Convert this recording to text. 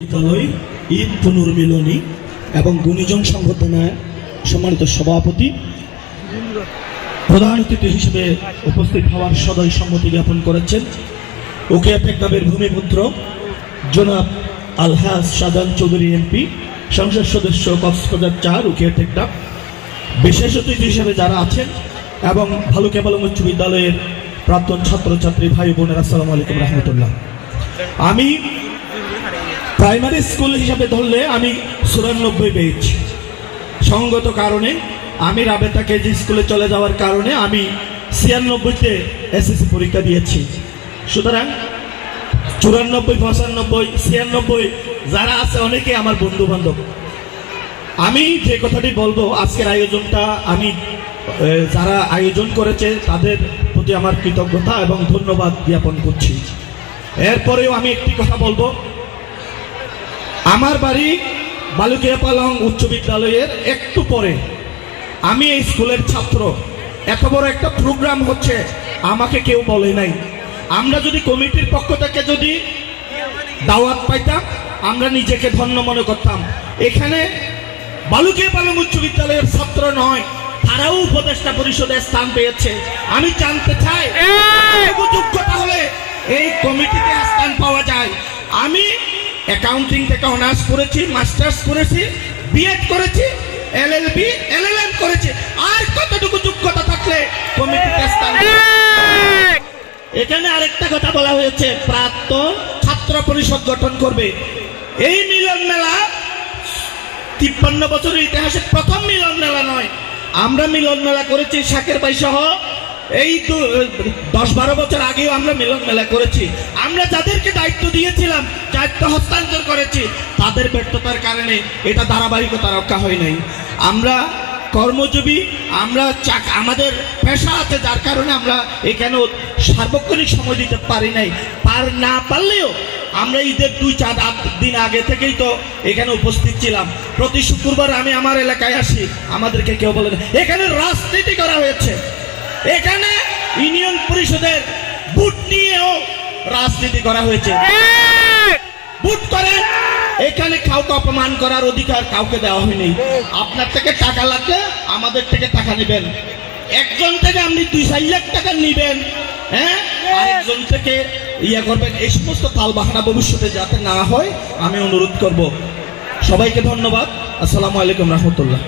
বিদ্যালয় ঈদ পুনর্মিলনী এবং গুণীজন সংবর্ধনায় সম্মানিত সভাপতি প্রধান অতিথি হিসেবে উপস্থিত হওয়ার সদয় সম্মতি জ্ঞাপন করেছেন উকিয়া টেকনাফের ভূমিপুত্র জনাব আলহাজ শাহজাহান চৌধুরী এমপি, সংসদ সদস্য কক্সবাজার ৪ উকিয়া টেকনাফ, বিশেষ অতিথি হিসেবে যারা আছেন এবং ভালুকা পালং উচ্চ বিদ্যালয়ের প্রাক্তন ছাত্রছাত্রী ভাই বোনেরা, আসসালামু আলাইকুম রহমতুল্লাহ। আমি প্রাইমারি স্কুল হিসাবে ধরলে আমি ৯৪ পেয়েছি। সঙ্গত কারণে আমি রাবেতা কেজি স্কুলে চলে যাওয়ার কারণে আমি ৯৬তে এসএসসি পরীক্ষা দিয়েছি। সুতরাং ৯৪, ৯৫, ৯৬ যারা আছে অনেকে আমার বন্ধু বান্ধব। আমি যে কথাটি বলবো, আজকের আয়োজনটা আমি যারা আয়োজন করেছে তাদের প্রতি আমার কৃতজ্ঞতা এবং ধন্যবাদ জ্ঞাপন করছি। এরপরেও আমি একটি কথা বলবো, আমার বাড়ি ভালুকা পালং উচ্চ বিদ্যালয়ের একটু পরে। আমি এই স্কুলের ছাত্র। এত বড় একটা প্রোগ্রাম হচ্ছে, আমাকে কেউ বলে নাই। আমরা যদি কমিটির পক্ষ থেকে যদি দাওয়াত পাইতাম, আমরা নিজেকে ধন্য মনে করতাম। এখানে ভালুকা পালং উচ্চ বিদ্যালয়ের ছাত্র নয়, তারাও উপদেষ্টা পরিষদে স্থান পেয়েছে। আমি জানতে চাই যোগ্যতা হলে এই কমিটিতে স্থান পাওয়া যায়। আমি অ্যাকাউন্টিং থেকে অনার্স করেছি, মাস্টার্স করেছি, বিএড করেছি, এলএলবি, এলএলএম করেছি। আর কতটুকু যোগ্যতা থাকলে কমিটিতে স্থান? এখানে আরেকটা কথা বলা হয়েছে, প্রাক্তন ছাত্র পরিষদ গঠন করবে। এই মিলন মেলা ৫৩ বছরের ইতিহাসে প্রথম মিলন মেলা নয়। আমরা মিলন মেলা করেছি শাকের ভাই সহ, এই ১০-১২ বছর আগেও আমরা মিলন মেলা করেছি। আমরা যাদেরকে দায়িত্ব দিয়েছিলাম, দায়িত্ব হস্তান্তর করেছি, তাদের ব্যর্থতার কারণে এটা ধারাবাহিকতা রক্ষা হয় নাই। আমরা কর্মজীবী, আমরা আমাদের পেশা আছে, যার কারণে আমরা এখানেও সার্বক্ষণিক সময় দিতে পারি নাই। না পারলেও আমরা ঈদের ২-৪ দিন আগে থেকেই তো এখানে উপস্থিত ছিলাম। প্রতি শুক্রবার আমি আমার এলাকায় আসি, আমাদেরকে কেউ বলে না। এখানে রাজনীতি করা হয়েছে, এখানে ইউনিয়ন পরিষদের ভোট নিয়েও রাজনীতি করা হয়েছে। ভোট করে এখানে কাউকে অপমান করার অধিকার কাউকে দেওয়া হয়নি। আপনার থেকে টাকা লাগবে, আমাদের থেকে টাকা নেবেন। একজন থেকে আপনি ২-৪ লাখ টাকা নিবেন, হ্যাঁ, আরেকজন থেকে ইয়ে করবেন। এই সমস্ত তালবাহানা ভবিষ্যতে যাতে না হয় আমি অনুরোধ করব। সবাইকে ধন্যবাদ। আসসালামু আলাইকুম রহমতুল্লাহ।